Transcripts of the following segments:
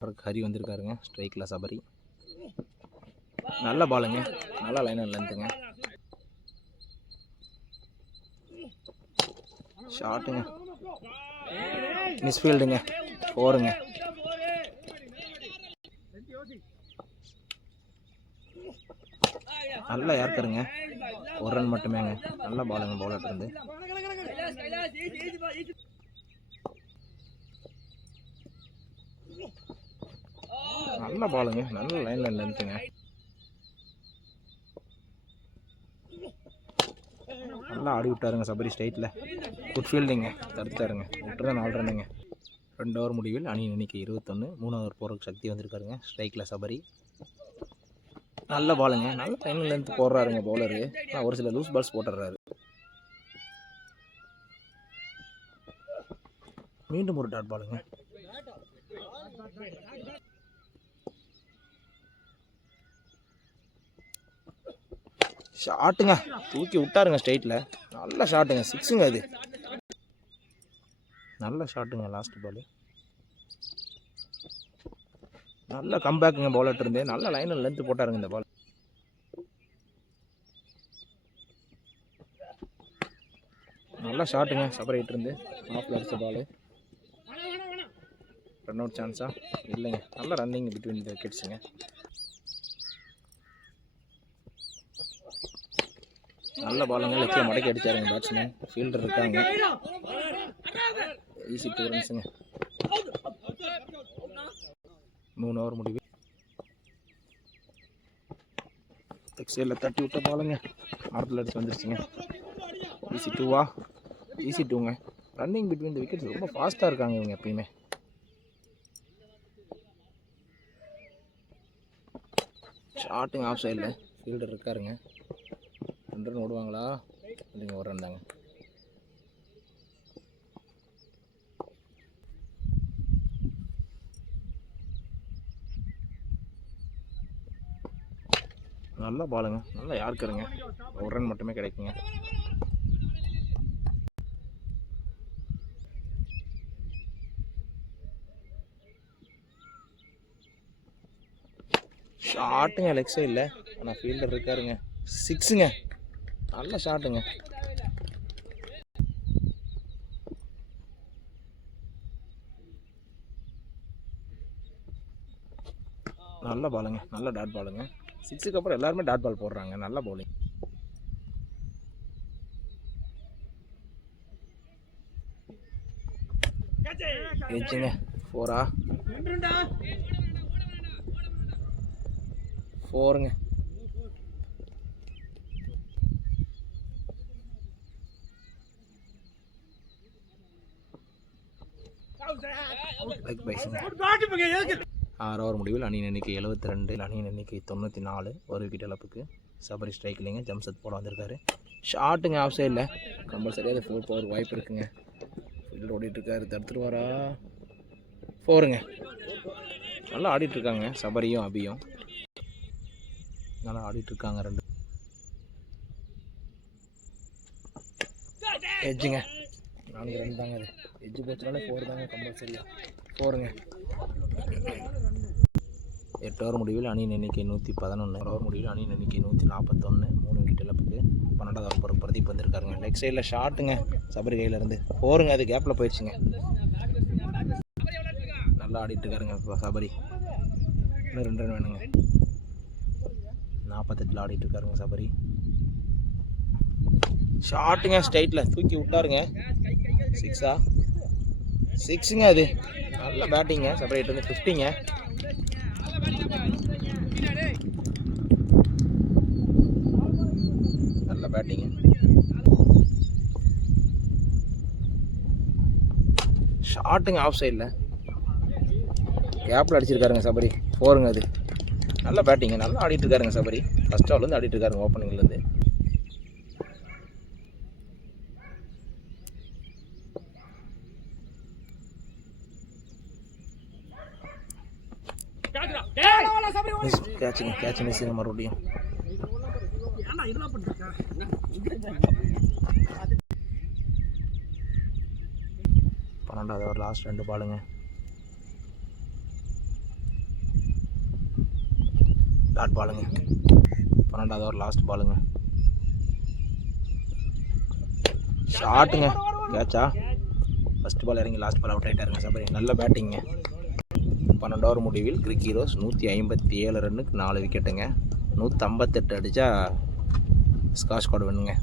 ஹரி வந்திருக்காருங்க. ஸ்ட்ரைக்கில் சபரி. நல்ல பாலுங்க, நல்ல லைன் லென்த்துங்க. ஷாட்டுங்க, மிஸ்ஃபீல்டுங்க, போருங்க. நல்லா யாருக்காருங்க, ஒரு ரன் மட்டுமேங்க. நல்ல பாலுங்க பவுலர் இருந்து. நல்ல பாலுங்க, நல்ல லைன்ல லென்த்துங்க. நல்லா ஆடி விட்டாருங்க சபரி ஸ்ட்ரைட்டில். குட் ஃபீல்டிங்க, தடுத்தாருங்க. விட்டுறத 4 ரன்னுங்க. 2 ஓவர் முடிவில் அணியின் எண்ணிக்கை 21. 3வது ஓவர் போகிறதுக்கு சக்தி வந்திருக்காருங்க. ஸ்ட்ரைக்கில் சபரி. நல்ல பாலுங்க, நல்ல லைன் லென்த் போடுறாருங்க பவுலரு. ஆனால் ஒரு சில லூஸ் பால்ஸ் போட்டுடுறாரு. மீண்டும் ஒரு டாட் பாலுங்க. ஷாட்டுங்க, தூக்கி விட்டாருங்க ஸ்ட்ரைட்டில். நல்ல ஷாட்டுங்க, 6ங்க அது. நல்ல ஷாட்டுங்க லாஸ்ட் பால். நல்ல கம்பேக்குங்க பவுலர் இருந்து. நல்ல லைனில் லென்த் போட்டாருங்க இந்த பால். நல்ல ஷாட்டுங்க சபரிட்டு இருந்து. ஆஃப்ல அடிச்ச பால். ரன் அவுட் சான்ஸா இல்லைங்க. நல்ல ரன்னிங் பிட்வீன் தி விக்கெட்ஸுங்க. நல்ல பாலுங்க, லெக்கில் மடக்கி அடிச்சாருங்க பேட்ஸ்மேன். ஃபீல்டர் இருக்காங்க. ஈஸி 2 ரன்ஸுங்க. 3 ஓவர் முடிவு. எக்ஸைடில் தட்டி விட்ட பாலுங்க, மரத்தில் அடிச்சு வந்துருச்சுங்க. ஈஸி 2வா? ஈஸி 2ங்க. ரன்னிங் பிட்வீன் தி விக்கெட்ஸ் ரொம்ப ஃபாஸ்ட்டாக இருக்காங்க இவங்க எப்பயுமே. ஷாட்டுங்க ஆஃப் சைடில். ஃபீல்டர் இருக்காருங்க. 2 ரன் ஓடுவாங்களா? இல்லைங்க, 1 ரன் தாங்க. நல்ல பாலுங்க, நல்லா யாருக்குறங்க. 1 ரன் மட்டுமே கிடைக்குங்க. ஷாட்டுங்க லெக் சைடில். ஆனால் ஃபீல்டர் இருக்காருங்க. 6ங்க. நல்ல ஷாட்டுங்க. நல்ல பாலுங்க, நல்ல டாட் பாலுங்க. 6க்கு அப்புறம் எல்லாருமே டாட் பால் போடுறாங்க. நல்ல பவுலிங். எஜ்ஜுங்க, 4ஆ? 4ங்க. லெக் பைஸுங்க. 6 ஓவர் முடிவில் அணியின் எண்ணிக்கை 72. அணியின் எண்ணிக்கை 94. ஒரு விக்கெட் இழப்புக்கு. சபரி ஸ்ட்ரைக் இல்லைங்க. ஜம்சத் போட வந்திருக்காரு. ஷாட்டுங்க ஆஃப் சைடில். கம்பல்சரியாக 4 போகிறதுக்கு வாய்ப்பு இருக்குங்க. ஃபீல்டர் ஓடிட்டுருக்காரு, தடுத்துருவாரா? 4ங்க. நல்லா ஆடிட்டுருக்காங்க சபரியும் அபியும். நல்லா ஆடிட்டுருக்காங்க 2. எஜ்ஜுங்க. 4 ரன் தாங்க அது. எஜ்ஜு போச்சுனாலே 4 தாங்க கம்பல்சரியா. 4ங்க. 8 ஓவர் முடிவில் அணியின் எண்ணிக்கை 111. ஓவர் முடிவில் அணியின் எண்ணிக்கை 141. 3 விக்கெட் இழப்புக்கு. 12வது ஓவர் போகிற பிரதீப் வந்திருக்காருங்க. லெக் சைடில் ஷாட்டுங்க சபரி கையிலேருந்து. 4ங்க. அது கேப்பில் போயிடுச்சுங்க. நல்லா ஆடிட்டு இருக்காருங்க இப்போ சபரி. இன்னும் 2 ரன் வேணுங்க. 48 ஆடிட்டு இருக்காருங்க சபரி. ஷாட்டுங்க ஸ்ட்ரைட்டில் தூக்கி விட்டாருங்க. 6ஆ? 6ங்க அது. நல்ல பேட்டிங்க சபரிட்டு இருந்து. 50ங்க. நல்ல பேட்டிங்க. ஷாட்டுங்க ஆஃப் சைடில். கேப்பில் அடிச்சிருக்காருங்க சபரி. 4ங்க அது. நல்ல பேட்டிங்க. நல்லா ஆடிட்டு இருக்காருங்க சபரி. ஃபர்ஸ்ட் ஓவர்லேருந்து ஆடிட்டு இருக்காருங்க ஓப்பனிங்லேருந்து. கேட்ச் மிஸ்ஸுங்க மறுபடியும். 12வது ஓவர் லாஸ்ட் 2 பாலுங்க. டாட் பாலுங்க. 12வது ஓவர் லாஸ்ட் பாலுங்க. ஷாட்டுங்க, கேட்சா. ஃபஸ்ட் பால் இறங்கி லாஸ்ட் பால் அவுட் ஆகிட்டாருங்க சபரி. நல்ல பேட்டிங்க. 12 ஓவர் முடிவில் கிரிக் ஹீரோஸ் 157 ரன்னுக்கு 4 விக்கெட்டுங்க. 158 அடித்தா ஸ்காஷ் ஸ்குவாட் வேணுங்க.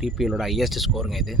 டிபிஎல்லோட ஹையஸ்ட் ஸ்கோருங்க இது.